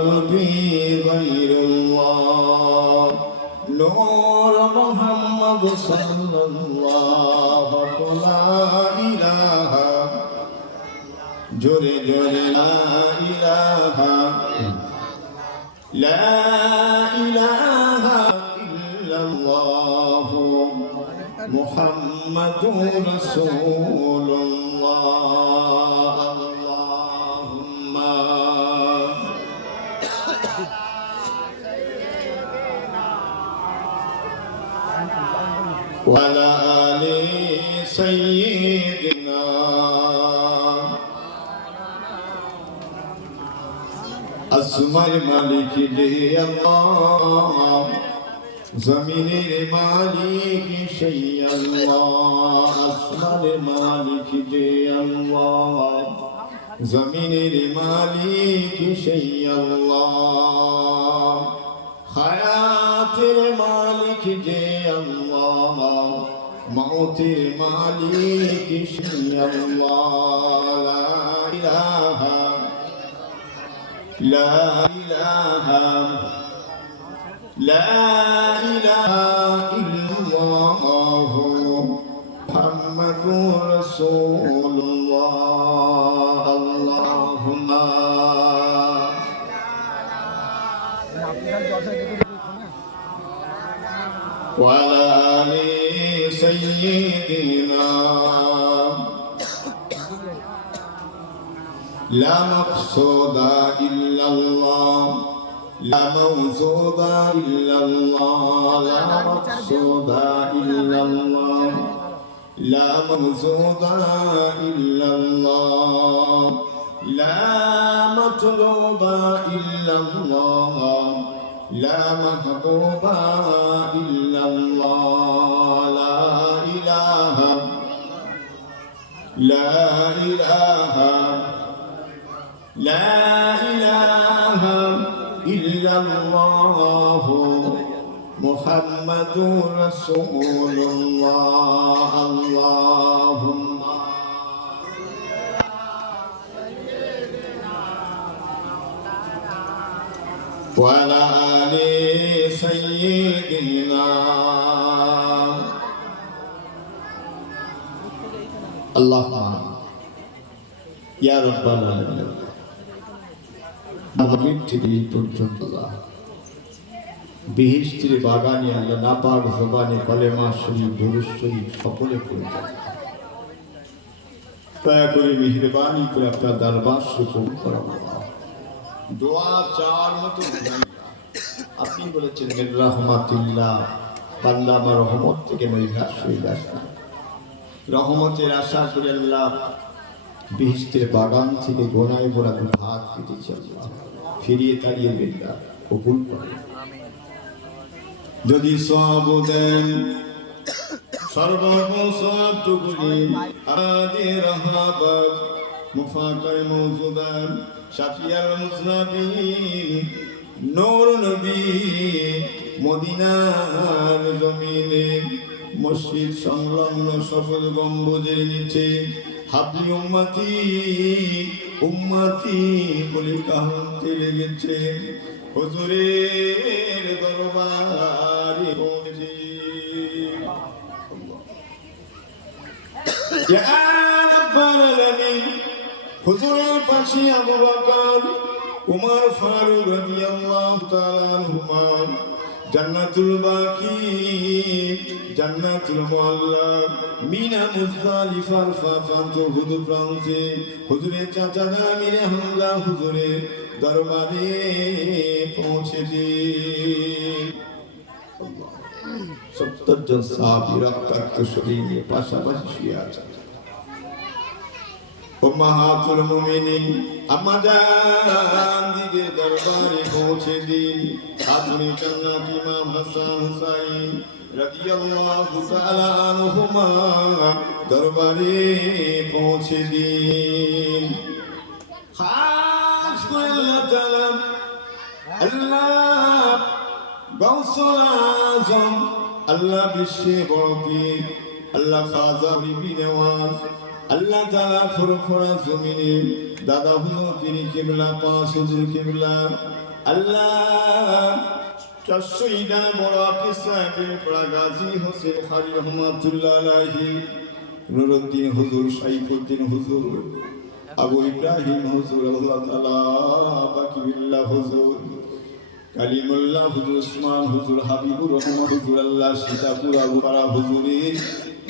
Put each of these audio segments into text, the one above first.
قلبي غير الله نور محمد صلى الله لا إله جل جل لا إله لا إله إلا الله محمد رسول আসমার মালিক যে আল্লাহ। জমিনের মালিক সেই আল্লাহ। আসমার মালিক যে আল্লাহ। জমিনের মালিক সেই আল্লাহ। হায়াতের মালিক যে আল্লাহ। মৌতের মালিক সেই আল্লাহ। لا إله لا إله إلا الله محمد رسول الله. اللهم وعلى آل سيدنا لا مقصود إلا الله. لا موجود إلا الله. لا مقصود إلا الله. لا موجود إلا الله. لا مطلوب إلا الله. لا محبوب إلا الله. لا إله. لا إله. لا إله إلا الله محمد رسول الله. اللهم وعلى آل سيدنا. اللهم يا رب العالمين. বাগানে আল্লাহ কলেমা সকলে দয়া করে মেহরবানি করে আপনার দরবার করাবো দোয়া মতো আপনি বলেছেন রহমাতিল্লাহ বান্দা আমার রহমত থেকে না রহমতের আশা করে আল্লাহ বিহিষ্টের বাগান থেকে গোনায় গোড়া ফিরেছে আল্লাহ ফিরিয়ে তাড়িয়ে বেল্লা কবুল করে। যদি সব দেন সর্বসবটুকুনি আদি রহাবত মুফাকর মৌজুদান নূর নবী, মদিনার জমিনে মসজিদ সংলগ্ন সবুজ গম্বুজের নিচে হাবলি উম্মতি উম্মতি, বলে কাহতে লেগেছে হুজুরের দরবারে হুজুরের পাশে আবু বকর, উমর ফারুক রাদিয়াল্লাহু তাআলা জান্নাতুল বাকি, জান্নাতুল মুআল্লা মিনা মুজদালিফার ফাফান্ত হুদু প্রান্তে, হুজুরের চাচা দামিরে হামলা হুজুরের দরবারে পৌঁছে দিন। সত্তর জন সাহাবি রক্তাক্ত শরীর নিয়ে পাশাপাশি শুয়ে আছে উম্মাহাতুল মুমিনিন। আম্মা জান দিকে দরবারে পৌঁছে দিন। আপনি জান্নাত ইমাম হাসান হুসাইন রাদিয়াল্লাহু তাআলা আনহুমা দরবারে পৌঁছে দিন। খাস করে আল্লাহ তাআলা আল্লাহ গৌসুল আজম, আল্লাহ বিশ্বে বড় পীর, আল্লাহ খাজা বিবি নেওয়াজ আল্লাহ তাআলা ফুরফুরা জমিনে দাদা হলো তিনি কিবলা পাঁচ হুজুর কিবলা। আল্লাহ শহীদা বড় আফিস সাহেবের পড়া গাজী হোসেন হারি রহমাতুল্লাহ আলাইহি, নুরুদ্দিন হুজুর, সাইফুদ্দিন হুজুর, আবু ইব্রাহিম হুজুর, আল্লাহ তাআলা বাকিবিল্লাহ হুজুর, কালিমুল্লাহ হুজুর, উসমান হুজুর, হাবিবুর রহমান হুজুর, আল্লাহ, সীতাপুর আবু পাড়া হুজুরের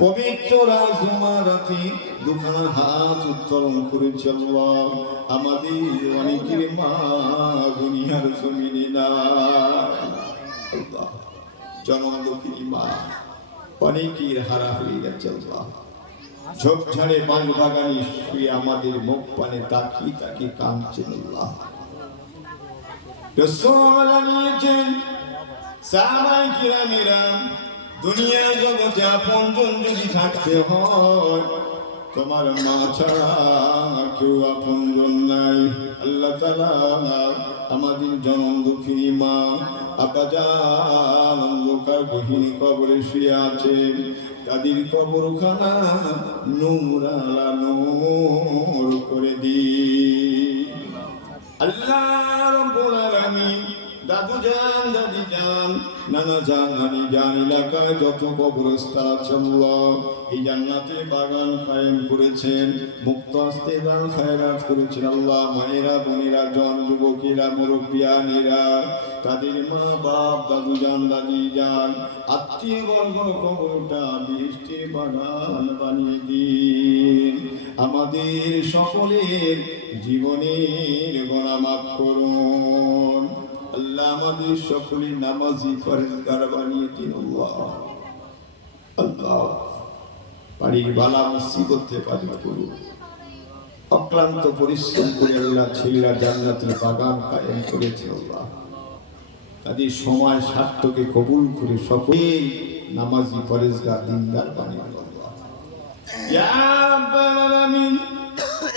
পবিত্র রাজুমারাতি দুখানা হাত উত্তোলন করেছে আল্লাহ। আমাদের অনেকের মা দুনিয়ার জমিনে না জনম দুঃখিনী মা, অনেকের হারা হয়ে গেছে আল্লাহ। ঝোপঝাড়ে বাঁশ বাগানে শুয়ে আমাদের মুখ পানে তাকিয়ে তাকিয়ে কাঁদছেন আল্লাহ। রসুল জানিয়েছেন সাহাবাই কিরামেরা দুনিয়া জগতে আপনজন যদি থাকতে হয়, তোমার মা ছাড়া কেউ আপনজন নাই। আল্লাহ তালা আমাদের জনম দুঃখিনী মা আছে করে দিই আল্লাহ দাদু জান, দাদি জান নানা জান নানি জান এলাকায় যত কবরস্থান আছে এই জান্নাতে বাগান কায়েম করেছেন, মুক্ত আস্তে দান খায়রাত করেছেন আল্লাহ, মায়েরা, বোনেরা, জন যুবকেরা মুরব্বিয়ানেরা তাদের মা, বাপ, দাদু জান দাদি জান আত্মীয় বর্গ কবরটা বৃষ্টির বাগান বানিয়ে দিন। আমাদের সকলের জীবনের গোনা মাফ করুন। আল্লাহ আমাদের সকলের নামাজি ফরেজগার বানিয়ে দিন আল্লাহ। বাড়ির বালা মুসিবতে পারি করুন। অক্লান্ত পরিশ্রম করে আল্লাহ ছেলেরা জান্নাতের বাগান কায়েম করেছে আল্লাহ। তাদের সময় স্বার্থকে কবুল করে সকলেই নামাজি পরেজগার দিনদার বানিয়ে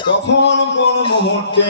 কখন কোন মুহূর্তে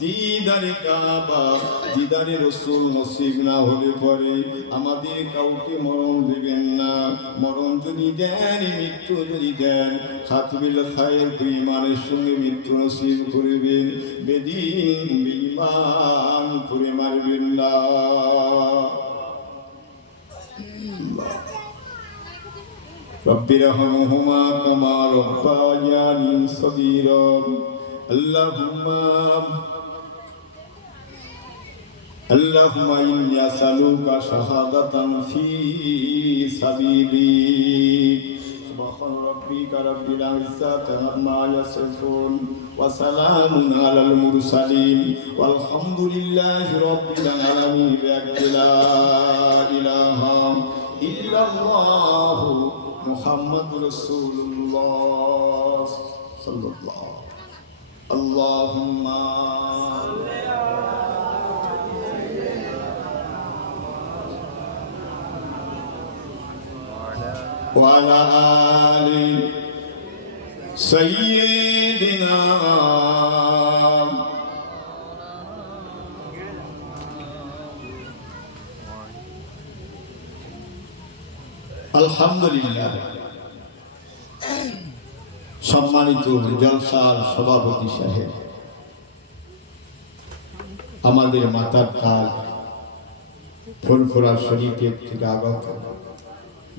দিদারে কাবা দিদারে রসুল নসিব না হলে পরে আমাদের কাউকে মরণ দেবেন না মরণ যদি দেন মৃত্যু যদি দেন খাতবিল খায়ের ইমানের সঙ্গে মৃত্যু নসিব করবেন বেদিন বিমান করে মারবেন না رب ارحمهما كما ربياني صغيرا اللهم اللهم إني أسألك شهادة في سبيلك سبحان ربك رب العزة عما يصفون وسلام على المرسلين. والحمد لله رب العالمين. لا إله إلا الله محمد رسول الله. صلى الله اللهم وعلى آل سيدنا আলহামদুলিল্লাহ সম্মানিত জলসার সভাপতি সাহেব আমাদের মাতার কাজ ফুরফুরা শরীফের থেকে আগত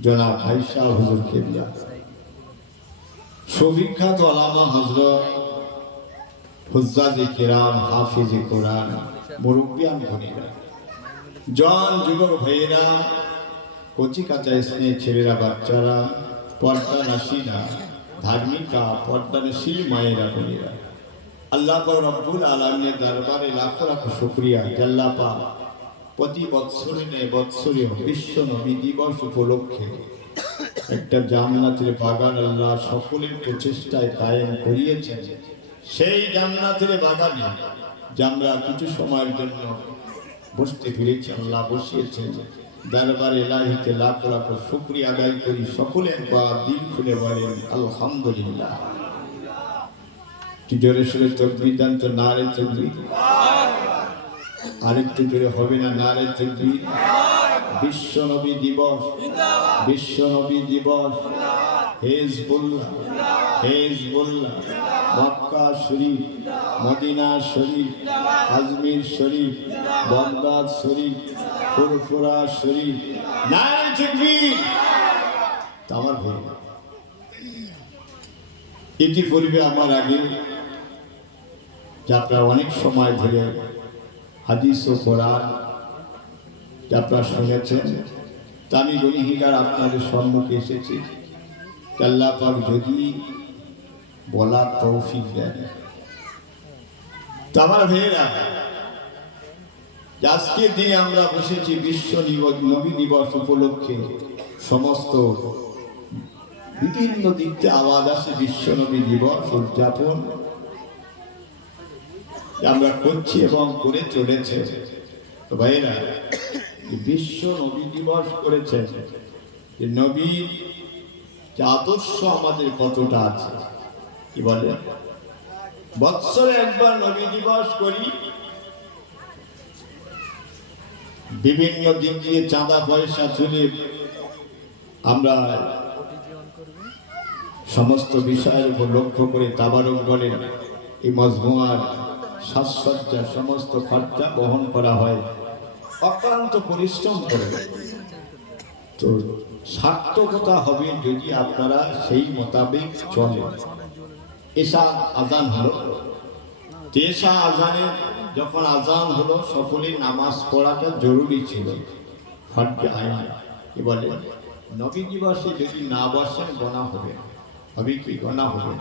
জনাব আইসা হুজুর কেবলা। সুবিখ্যাত আলামা হজরত হুজ্জাজে কেরাম হাফিজে কোরআন মুরব্বিয়ান ভনীরা জন যুবক ভাইয়েরা কচি কাঁচা ছেলেরা, বাচ্চারা, পর্দা নাসিনা ধার্মিকা, পর্দা নশীল মায়েরা বোনেরা। আল্লাহ রব্বুল আলমিনের দরবারে লাখো লাখো শুক্রিয়া। জাল্লা পা প্রতি বৎসরে নেয় বৎসরে বিশ্ব নবী দিবস উপলক্ষে একটা জান্নাতের বাগান আল্লাহ সকলের প্রচেষ্টায় কায়েম করিয়েছেন। সেই জান্নাতের বাগানে যে কিছু সময়ের জন্য বসতে পেরেছি, আল্লাহ বসিয়েছেন। দরবারে লাহিতে লাখ লাখ শুক্রিয়া আদায় করি। সকলে বা দিল খুলে বলেন, আলহামদুলিল্লাহ। কি জোরে সোরে তকবির দেন তো নারে তকবির? আরেকটু জোরে হবে না নারে তকবির বিশ্ব নবী দিবস বিশ্ব নবী দিবস। Hezbollah Hezbollah. মক্কা শরীফ মদিনা শরীফ আজমির শরীফ বগদাদ শরীফ ফুরফুরা শরীফ। নারে তকবির আমার ভয় আমার আগে যে আপনারা অনেক সময় ধরে হাদিস ও কোরআন আপনারা শুনেছেন, তা আমি গণিহিকার আপনাদের সম্মুখে এসেছি। আল্লাহ পাক যদি বলার তৌফিক দেন। তো আমার ভাইয়েরা যে আজকের দিনে আমরা বসেছি বিশ্ব নিব- নবী দিবস উপলক্ষে সমস্ত বিভিন্ন দিক থেকে আওয়াজ আসে বিশ্বনবী দিবস উদযাপন। আমরা করছি এবং করে চলেছে। তো ভাইরা বিশ্ব নবী দিবস করেছে। যে নবীর যে আদর্শ আমাদের কতটা আছে, কি বলে? বৎসরে একবার নবী দিবস করি। বিভিন্ন দিক দিয়ে চাঁদা পয়সা তুলে আমরা সমস্ত বিষয়ের উপর লক্ষ্য করে তাবারক বলেন, এই মজমুয়ার সাজসজ্জা, সমস্ত খরচা বহন করা হয়। অক্লান্ত পরিশ্রম করে। তো সার্থকতা হবে যদি আপনারা সেই মোতাবেক চলেন এসা আজান হলো। তেসা আজানের যখন আজান হলো, সকলে নামাজ পড়াটা জরুরি ছিল। কি বলে? নবী দিবসে যদি না বসেন গণা হবে। হবে কি? গণা হবে।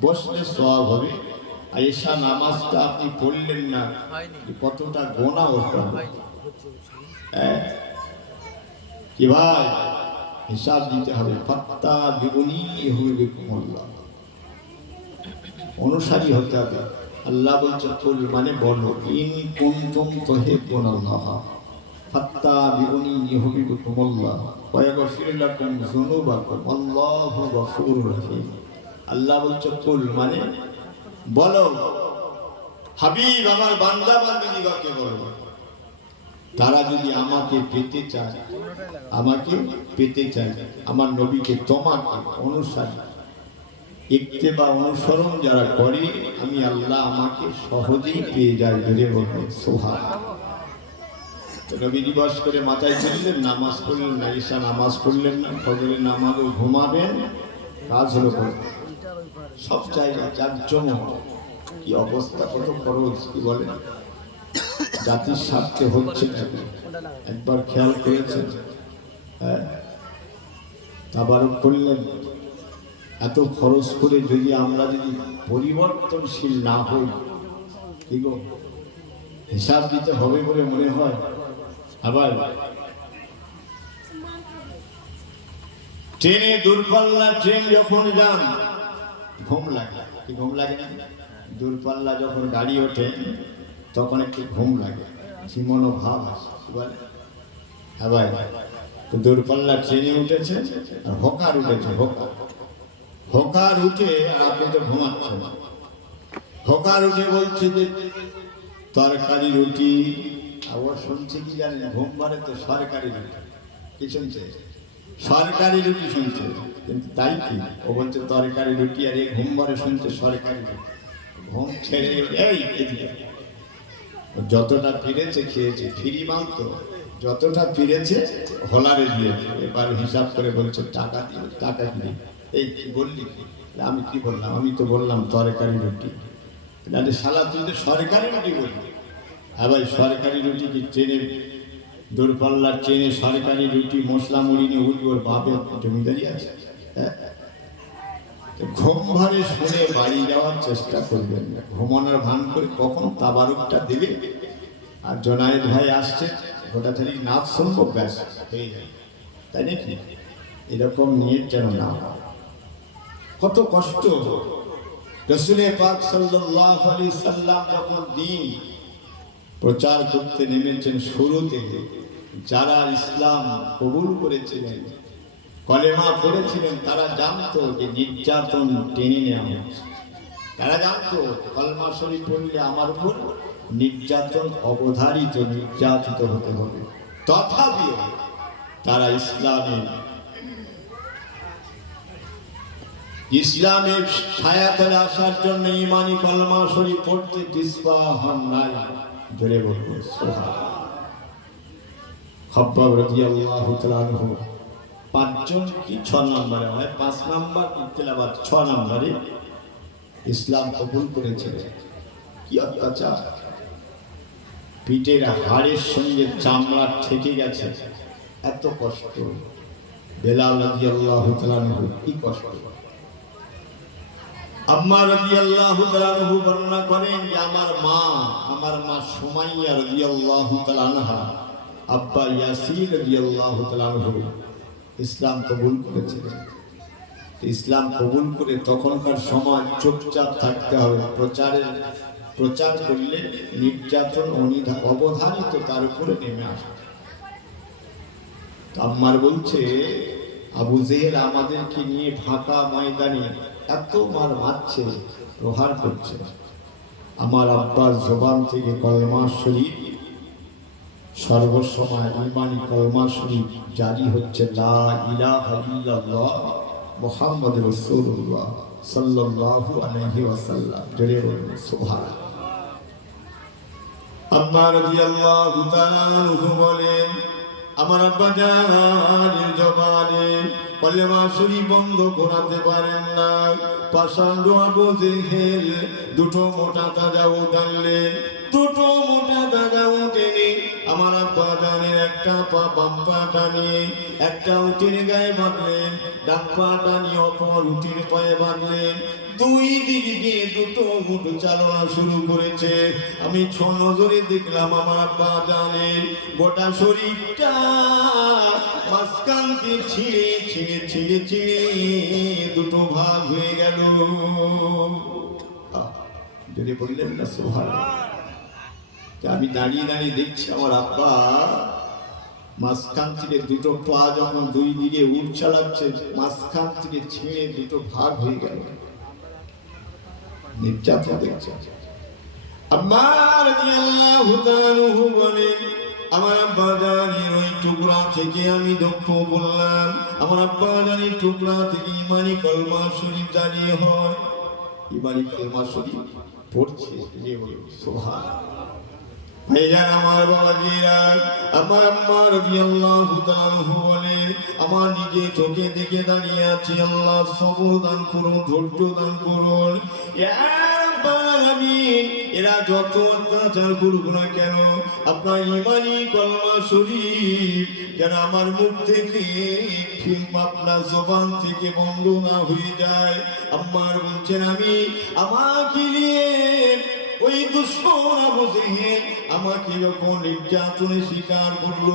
বসলে সব হবে। এসা নামাজটা আপনি পড়লেন না। কতটা গোনা হতে হ্যাঁ। কি ভাই? হিসাব দিতে হবে। পাত্তা বেগুনি হবে কুমল্লা অনুসারী হতে হবে। আল্লাহ বলছে কুল মানে বলো ইন কুনতুম তুহিব্বুনাল্লাহ। ফাত্তা বিউনি ইউহিব্বুকুমুল্লাহ ওয়া ইয়াগফির লাকুম যুনুবাকুম। আল্লাহু গফুরুর রহিম। আল্লাহ বলছে কুল মানে বলো, হাবিব আমার বান্দা বান্দিদিগকে বলো, তারা যদি আমাকে পেতে চায়, আমাকে পেতে চায়, আমার নবীকে তোমাকে অনুসারী। ইকতে বা অনুসরণ যারা করে, আমি আল্লাহ আমাকে সহজেই পেয়ে যাই ধরে বলবেন সোহা নবী দিবস করে মাথায় ফেললেন নামাজ পড়লেন না, ঈশা নামাজ পড়লেন না, ফজরের নামাজও ঘুমাবেন, কাজ হলো করবেন সব জায়গা জাকজমক কি অবস্থা, কত খরচ, কি বলেন জাতির স্বার্থে হচ্ছে একবার খেয়াল করেছেন? হ্যাঁ? করলেন। এত খরচ করে যদি আমরা যদি পরিবর্তনশীল না হই, কি গো? হিসাব দিতে হবে বলে মনে হয়। আবার ট্রেনে দূরপাল্লা ট্রেন যখন যান ঘুম লাগে কি ঘুম লাগে না? দূরপাল্লা যখন গাড়ি ওঠে, তখন একটু ঘুম লাগে। ঝিমনো ভাব আসে বলে আবার তো দূরপাল্লা ট্রেনে উঠেছে আর হকার উঠেছে, হকার। হকার উঠে আপনি তো ঘুমাচ্ছেন হকার উঠে বলছে যে, তরকারি রুটি। আবার শুনছে কি জানেন ঘুমবারে তো সরকারি রুটি। কি শুনছে? সরকারি রুটি শুনছে। কিন্তু তাই কি? ও বলছে, তরকারি রুটি আর এই ঘুমবারে শুনছে সরকারি ঘুম ছেড়ে এই যতটা ফিরেছে খেয়েছে ফিরি মানত যতটা ফিরেছে হলারে দিয়েছে এবার হিসাব করে বলছে, টাকা দিয়ে টাকা দিয়ে এই বললি আমি কি বললাম? আমি তো বললাম, তরকারি রুটি। তাহলে শালা, তুই তো সরকারি রুটি বললি। হ্যাঁ ভাই, সরকারি রুটি কি ট্রেনে, দূরপাল্লার ট্রেনে সরকারি রুটি মশলা মুড়ি নিয়ে উঠবে ওর বাপের জমিদারি আছে? ঘুম ভারে শুনে বাড়ি যাওয়ার চেষ্টা করবেন না। ঘুমানোর ভান করে কখন তাবারুকটা দেবে? আর জনায়েদ ভাই আসছে তারিখ নাচ শুনব, ব্যাস, হয়ে তাই নাকি? এরকম নিয়ে যেন না। কত কষ্ট রসুলে পাক সাল্লাল্লাহু আলাইহি সাল্লাম যখন দিন প্রচার করতে নেমেছেন শুরুতে, যারা ইসলাম কবুল করেছিলেন কলেমা পড়েছিলেন, তারা জানতো যে নির্যাতন টেনে নেওয়া হচ্ছে। তারা জানতো কলমা শরীফ পড়লে আমার উপর নির্যাতন অবধারিত, নির্যাতিত হতে হবে। তথাপিও তারা ইসলামে ইসলামের ছায়াতলে আসার জন্য ইমানি কলমা শরীফ পড়তে দিসবা হন নাই জোরে বলব খব্বাব রাদিয়াল্লাহু তাআলা পাঁচজন কি? ছ নম্বরে হয়। পাঁচ নম্বর ইতলাবাদ ছ নম্বরে ইসলাম কবুল করেছিলেন কি অত্যাচার? পিঠের হাড়ের সঙ্গে চামড়া ঠেকে গেছে। এত কষ্ট। বেলাল তাআলা আনহু, কি কষ্ট। আম্মা রাদিয়াল্লাহু তাআলা আনহু বর্ণনা করেন যে, আমার মা আমার মা সুমাইয়া রাদিয়াল্লাহু তাআলা আনহা, আব্বা ইয়াসির রাদিয়াল্লাহু তাআলা আনহু ইসলাম কবুল করেছিলেন ইসলাম কবুল করে তখনকার সমাজ চুপচাপ থাকতে হবে। প্রচারের, প্রচার করলে নির্যাতন, অনিধা, অবধারিত তার উপরে নেমে আসে। আম্মার বলছে, আবু জেহেল আমাদেরকে নিয়ে ফাঁকা ময়দানে এত মার মারছে, প্রহার করছে। আমার আব্বার জবান থেকে কলমা শরীফ সর্বসময় ইমানি কলমা জারি হচ্ছে লা ইলাহা ইল্লাল্লাহ সাল্লাল্লাহু আলাইহি ওয়াসাল্লাম। জোরে বলুন আম্মা রাদিয়াল্লাহু তাআলা আনহু বলেন, আমার আব্বা জানের জবানে বন্ধ করাতে পারেন না। পাষাণ্ড আবু জেহেল দুটো মোটা তাজা উঠানলেন দুটো মোটা উঠেনি আমার আব্বা জানের একটা পা বাম পা একটা উঠির গায়ে বাঁধলেন, ডান পা অপর উঠির পায়ে বাঁধলেন। দুই দিকে দুটো উট চালনা শুরু করেছে। আমি ছ নজরে দেখলাম আমার আব্বা জানের গোটা শরীরটা মাঝখান ছিঁড়ে ছিঁড়ে ছিঁড়ে ছিঁড়ে দুটো ভাগ হয়ে গেল। যদি বললেন না সোহার আমি দাঁড়িয়ে দাঁড়িয়ে দেখছি আমার আব্বা মাঝখান থেকে দুটো পা যখন দুই দিকে উঠ চালাচ্ছে, মাঝখান থেকে ছিঁড়ে দুটো ভাগ হয়ে গেল। আমার আমার আব্বা ওই টুকরা থেকে আমি আমার আব্বা টুকরা থেকে কলমা জারিয়ে হয়। কলমা পড়ছে আমার নিজে চোখে দেখে দাঁড়িয়ে আছি, আল্লাহ সবর দান করুন, ধৈর্য দান করুন। এরা যত অত্যাচার করুক না কেন, আপনার ইমানি কলমা যেন আমার মুখ থেকে আপনার জবান থেকে বন্ধ না হয়ে যায়। আমার বলছেন, আমি, আমাকে নিয়ে ওই দুষ্ট জেহেল আমাকে যখন নির্যাতনে স্বীকার করল,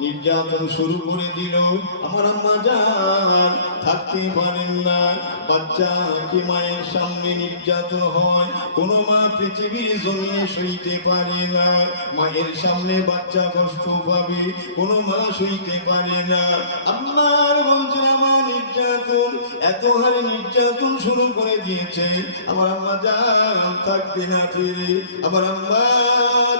নির্যাতন শুরু করে দিল। আমার আম্মা যান থাকতে পারেন না। বাচ্চাকে মায়ের সামনে নির্যাতন হয়? কোনো মা পৃথিবীর জমিনে সইতে পারে না। মায়ের সামনে বাচ্চা কষ্ট পাবে, কোনো মা সইতে পারে না। আমার বলছেন, আমার নির্যাতন, এত হারে নির্যাতন শুরু করে দিয়েছে। আমার আম্মা যান, থাকতে না পেরে, আমার আম্মা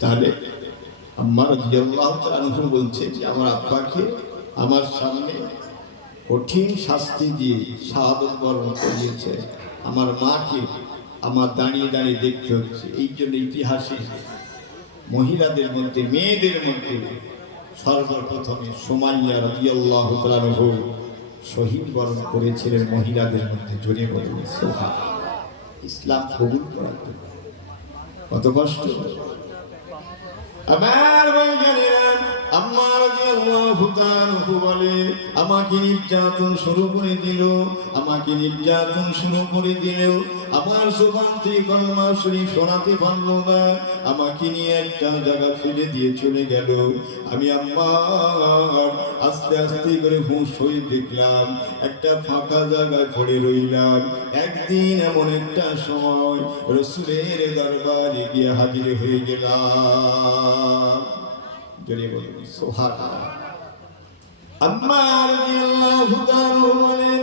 তাহলে আমার তাআলা বলছে যে, আমার আব্বাকে আমার সামনে কঠিন শাস্তি দিয়ে শাহাদত বরণ করিয়েছে। আমার মাকে আমার দাঁড়িয়ে দাঁড়িয়ে দেখতে হচ্ছে। এই জন্য ইতিহাসে মহিলাদের মধ্যে, মেয়েদের মধ্যে সর্বপ্রথমে সোমাইয়া রাদিয়াল্লাহু তাআলা শহীদ বরণ করেছিলেন মহিলাদের মধ্যে জড়িয়ে বলেন সোহা ইসলাম কবুল করার জন্য। কত কষ্ট? আমার বৈজ্ঞানিরা তাআলা বলেন আমাকে নির্যাতন শুরু করে দিল আমাকে নির্যাতন শুরু করে দিল। আমার জবান থেকে কলমা শরীফ শোনাতে পারল না। আমাকে নিয়ে একটা জায়গা ফেলে দিয়ে চলে গেল। আমি আম্মা আস্তে আস্তে করে হুঁশ হয়ে দেখলাম, একটা ফাঁকা জায়গায় পড়ে রইলাম। একদিন এমন একটা সময় রসুলের দরবারে গিয়ে হাজির হয়ে গেলাম। জড়িয়ে তাআলা বলেন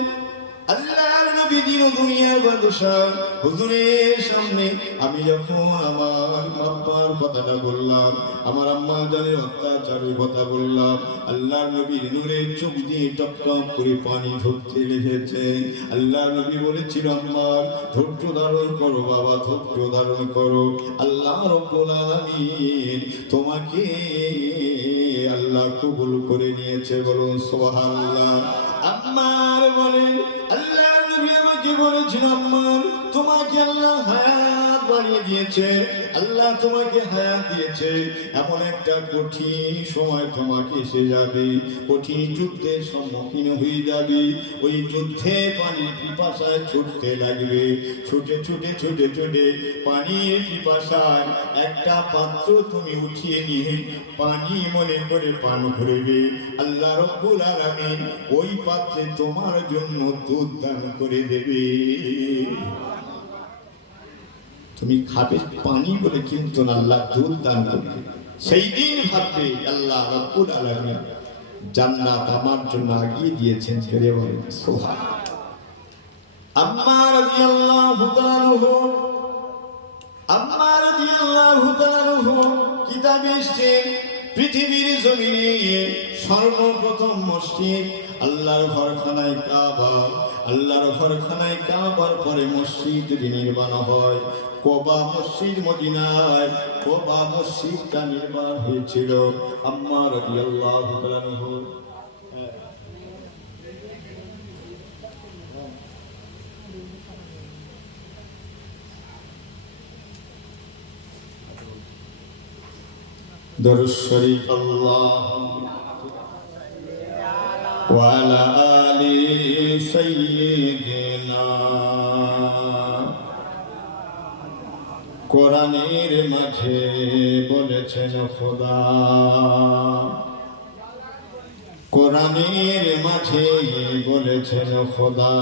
আল্লাহর নবী দিন দুনিয়ার বাদশাহ। হুজুরের সামনে আমি যখন আমার আব্বার কথাটা বললাম, আমার আম্মা জানের অত্যাচারের কথা বললাম, আল্লাহর নবীর নূরের চোখ দিয়ে টপ টপ করে পানি ঢুকতে লেগেছে আল্লাহ নবী বলেছিল আমার ধৈর্য ধারণ করো বাবা, ধৈর্য ধারণ করো। আল্লাহ রব্বুল আলামিন তোমাকে আল্লাহ কবুল করে নিয়েছে বলুন সুবহানাল্লাহ। আম্মার বলেন আম্মার তোমাকে আল্লাহ হায়াত বাড়িয়ে দিয়েছে, আল্লাহ তোমাকে হায়াত দিয়েছে। এমন একটা কঠিন সময় তোমাকে এসে যাবে, কঠিন যুদ্ধের সম্মুখীন হয়ে যাবে। ওই যুদ্ধে পানির পিপাসায় ছুটতে লাগবে। ছুটে ছুটে ছুটে ছুটে পানির পিপাসায় একটা পাত্র তুমি উঠিয়ে নিয়ে পানি মনে করে পান করবে আল্লাহ রব্বুল আলামিন ওই পাত্রে তোমার জন্য দুধ দান করে দেবে। তুমি খাবে পানি বলে কিন্তু আল্লাহ দুধ দান করবে। সেই দিন ভাববে, আল্লাহ রব্বুল আলামিন জান্নাত আমার জন্য আগিয়ে দিয়েছেন ফিরে বলেন সোহা আম্মা রাদিয়াল্লাহু তাআলা আম্মা রাদিয়াল্লাহু তাআলা কিতাবে এসেছে, পৃথিবীর জমিনে সর্বপ্রথম মসজিদ, আল্লাহর ঘরখানায় কাবা। আল্লাহর ঘরখানায় কাবার পরে মসজিদ নির্মাণ হয়। কবা মসজিদ মদিনায়, কবা মসজিদটা নির্মাণ হয়েছিল। আমার রাদিয়াল্লাহু তাআলাহু দরুদ শরীফ, আল্লাহ ওয়ালা আলি কোরআনের মাঝে বলেছেন খোদা। কোরআনের মাঝে বলেছেন খোদা,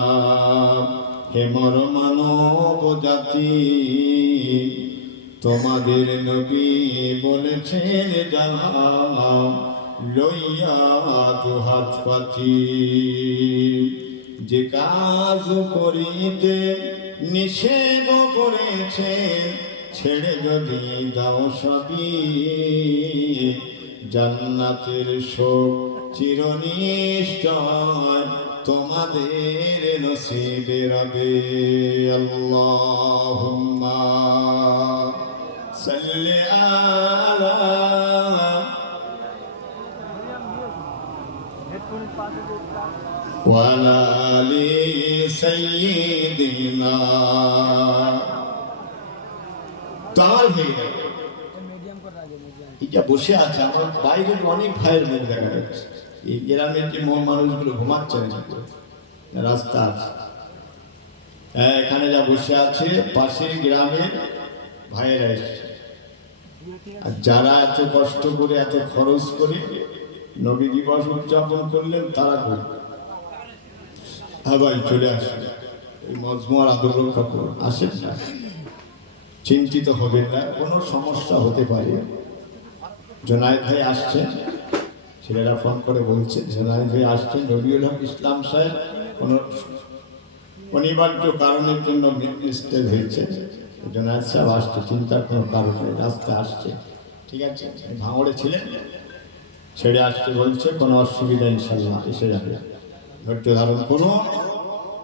হে মর মানব জাতি, তোমাদের নবী বলেছেন যাও লইয়া দুহাত পাতি যে কাজ করিতে নিষেধ করেছেন ছেড়ে যদি দাও সবই জান্নাতের শোক চিরনিশ্চয় তোমাদের নসিবে রবে। আল্লাহুম্মা সাল্লি আলা সাইয়্যিদিনা তার হয়ে গেল। এটা বসে আছে আমার বাইরের অনেক ভাইয়ের মুখ দেখা যাচ্ছে। এই গ্রামের যে মানুষগুলো ঘুমাচ্ছে করে। রাস্তা আছে। হ্যাঁ, এখানে যা বসে আছে পাশের গ্রামের ভাইয়েরা এসছে। আর যারা এত কষ্ট করে এত খরচ করে নবী দিবস উদযাপন করলেন তারা কই হ্যাঁ ভাই চলে আসেন। এই মজমুয়ার আদর রক্ষা করুন। আসেন না। চিন্তিত হবেন না, কোনো সমস্যা হতে পারে। জোনায়েদ ভাই আসছেন, ছেলেরা ফোন করে বলছে, জোনায়েদ ভাই আসছেন, রবিউল হক ইসলাম সাহেব, কোনো অনিবার্য কারণের জন্য মিস্টেক হয়েছে। জোনায়েদ সাহেব আসছে, চিন্তার কোনো কারণ নেই রাস্তা আসছে। ঠিক আছে ভাঙড়ে ছিলেন, ছেড়ে আসতে বলছে, কোনো অসুবিধা ইনশাল্লাহ, এসে যাবে। ধৈর্য ধারণ করুন,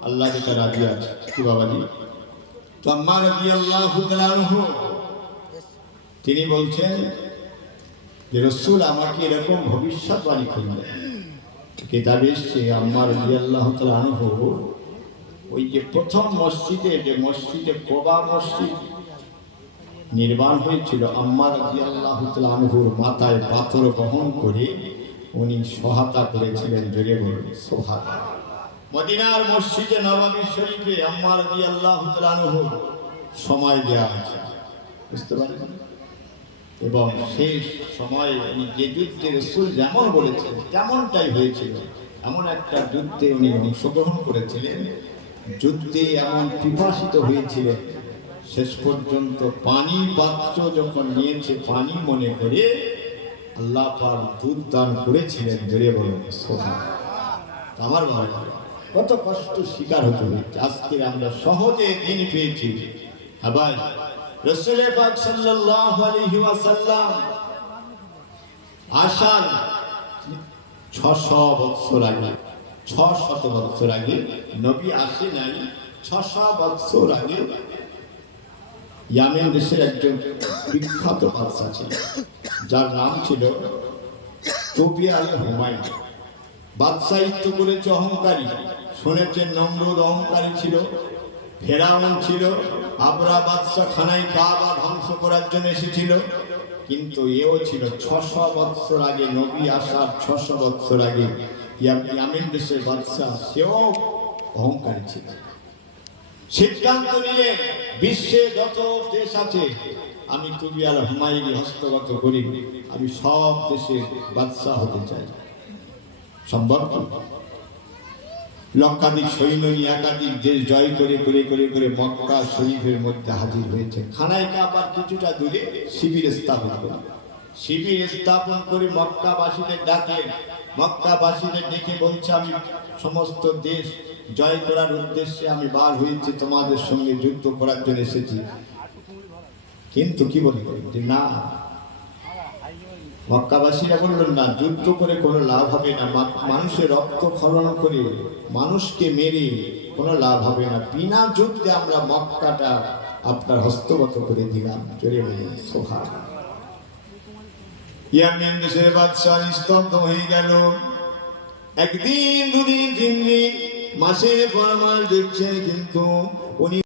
আল্লাহ যেটা রাজি আছে, কি বাবাজি তো তিনি বলছেন যে, রসুল, আমাকে এরকম ভবিষ্যৎবাণী করলেন কিতাবে এসছে, আম্মার রাজি আল্লাহ ওই যে প্রথম মসজিদে, যে মসজিদে কোবা মসজিদ নির্মাণ হয়েছিল আম্মা আল্লাহ আনহুর মাথায় পাথর বহন করে উনি সহায়তা করেছিলেন, জোরে বলুন সোহাতা মদিনার মসজিদে নবাবী শরীফে আম্মা রাজি আল্লাহ সময় দেওয়া আছে বুঝতে পারেন এবং শেষ সময়ে উনি যে যুদ্ধে রসুল যেমন বলেছেন, তেমনটাই হয়েছিল। এমন একটা যুদ্ধে উনি অংশগ্রহণ করেছিলেন, যুদ্ধে এমন পিপাসিত হয়েছিলেন, শেষ পর্যন্ত পানি পাত্র যখন নিয়েছে, পানি মনে করে আল্লাহ পাক দুধ দান করেছিলেন ধরে বলেন। আমার ভাই কত কষ্ট স্বীকার হতে হচ্ছে আজকে আমরা সহজে দিন পেয়েছি। ভাই রসুলের পাক আসার আগে ছ শত বৎসর আগে নবী আসে নাই আগে দেশের একজন বিখ্যাত বাদশা ছিল, যার নাম ছিল তবিয়া আল হুমায়ুন বাদশাহিত্য করেছে অহংকারী। শুনেছেন নম্রদ অহংকারী ছিল, ফেরাউন ছিল, আবরা বাদশাহ খানাই কাবা ধ্বংস করার জন্য এসেছিল, কিন্তু এও ছিল ছশো বৎসর আগে, নবী আসার ছশো বৎসর আগে, ইয়াম- ইয়ামেন দেশের বাদশাহ, সেও অহংকারী ছিল সিদ্ধান্ত নিলে বিশ্বে যত দেশ আছে, আমি তুমি আল হুমায়ুনি হস্তগত করি, আমি সব দেশের বাদশাহ হতে চাই সম্ভব? লক্ষাধিক সৈন্য নিয়ে একাধিক দেশ জয় করে করে করে করে মক্কা শরীফের মধ্যে হাজির হয়েছে। খানায় কাবার কিছুটা দূরে শিবির স্থাপন করে শিবির স্থাপন করে মক্কাবাসীদের ডাকলেন। মক্কাবাসীদের ডেকে বলছে, আমি সমস্ত দেশ জয় করার উদ্দেশ্যে আমি বার হয়েছি, তোমাদের সঙ্গে যুদ্ধ করার জন্য এসেছি। কিন্তু কি বলি যে না মক্কাবাসীরা বললেন, না, যুদ্ধ করে কোনো লাভ হবে না। মানুষের রক্ত খনন করে মানুষকে মেরে কোনো লাভ হবে না। বিনা যুদ্ধে আমরা মক্কাটা আপনার হস্তগত করে দিলাম। জোরে বলুন সোহা ইয়ামেন দেশের বাদশাহ স্তব্ধ হয়ে গেল। একদিন দুদিন তিন দিন, মাসের পর মাস দেখছে কিন্তু উনি